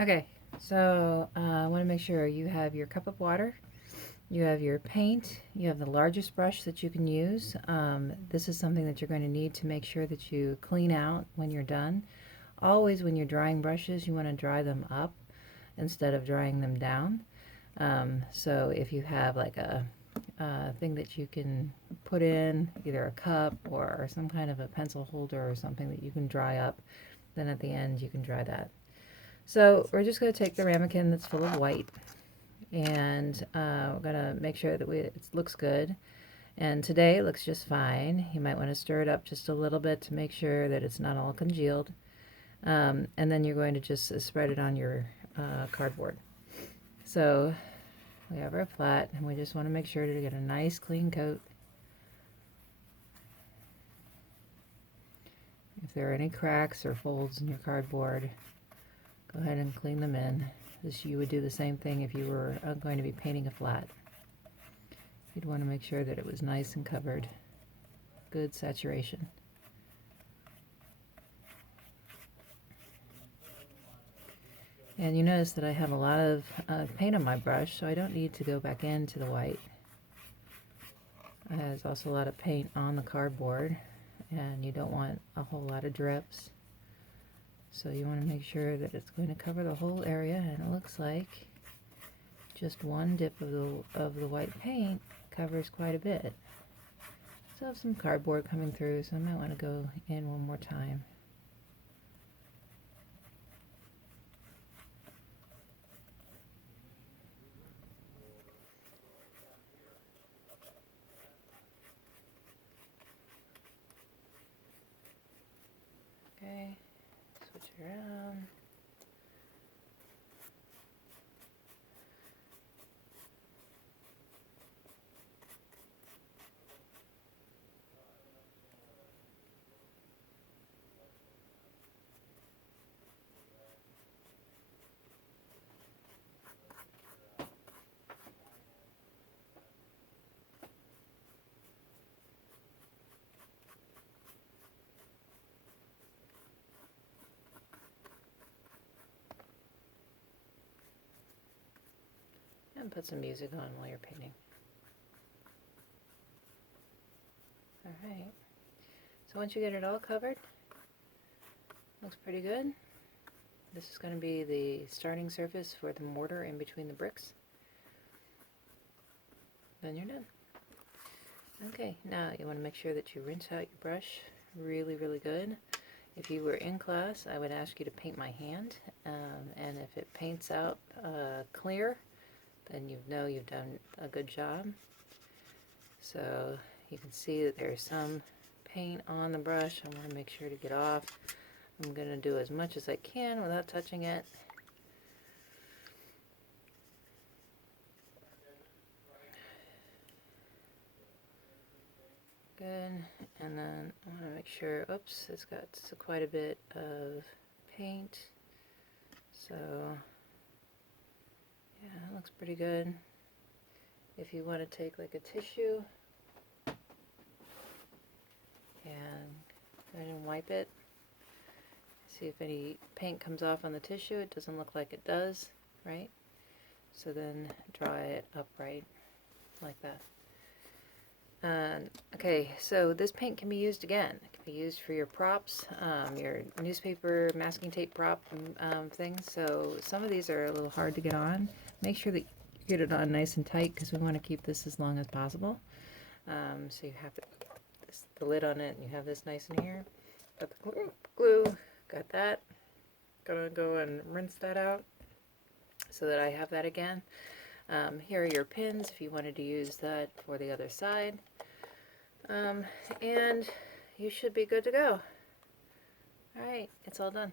Okay, so I want to make sure you have your cup of water, you have your paint, you have the largest brush that you can use. This is something that you're going to need to make sure that you clean out when you're done. Always when you're drying brushes, you want to dry them up instead of drying them down. So if you have like a thing that you can put in, either a cup or some kind of a pencil holder or something that you can dry up, then at the end you can dry that. So we're just going to take the ramekin that's full of white, and we're going to make sure that it looks good. And today it looks just fine. You might want to stir it up just a little bit to make sure that it's not all congealed. And then you're going to just spread it on your cardboard. So we have our flat, and we just want to make sure to get a nice clean coat. If there are any cracks or folds in your cardboard, go ahead and clean them in. You would do the same thing if you were going to be painting a flat. You'd want to make sure that it was nice and covered. Good saturation. And you notice that I have a lot of paint on my brush, so I don't need to go back into the white. There's also a lot of paint on the cardboard, and you don't want a whole lot of drips. So you want to make sure that it's going to cover the whole area, and it looks like just one dip of the white paint covers quite a bit. Still have some cardboard coming through, so I might want to go in one more time. Okay, switch it around. And put some music on while you're painting. Alright, so once you get it all covered, looks pretty good. This is going to be the starting surface for the mortar in between the bricks. Then you're done. Okay, now you want to make sure that you rinse out your brush really, really good. If you were in class, I would ask you to paint my hand, and if it paints out clear, then you know you've done a good job. So you can see that there's some paint on the brush. I want to make sure to get off. I'm going to do as much as I can without touching it. Good. And then I want to make sure, oops, it's got quite a bit of paint. So yeah, it looks pretty good. If you want to take like a tissue and go ahead and wipe it, see if any paint comes off on the tissue. It doesn't look like it does, right? So then dry it upright like that. Okay, so this paint can be used again. It can be used for your props, your newspaper masking tape prop things. So some of these are a little hard to get on. Make sure that you get it on nice and tight because we want to keep this as long as possible. So you have the lid on it, and you have this nice in here. Got the glue, got that. Gonna go and rinse that out so that I have that again. Here are your pins if you wanted to use that for the other side. And you should be good to go. Alright, it's all done.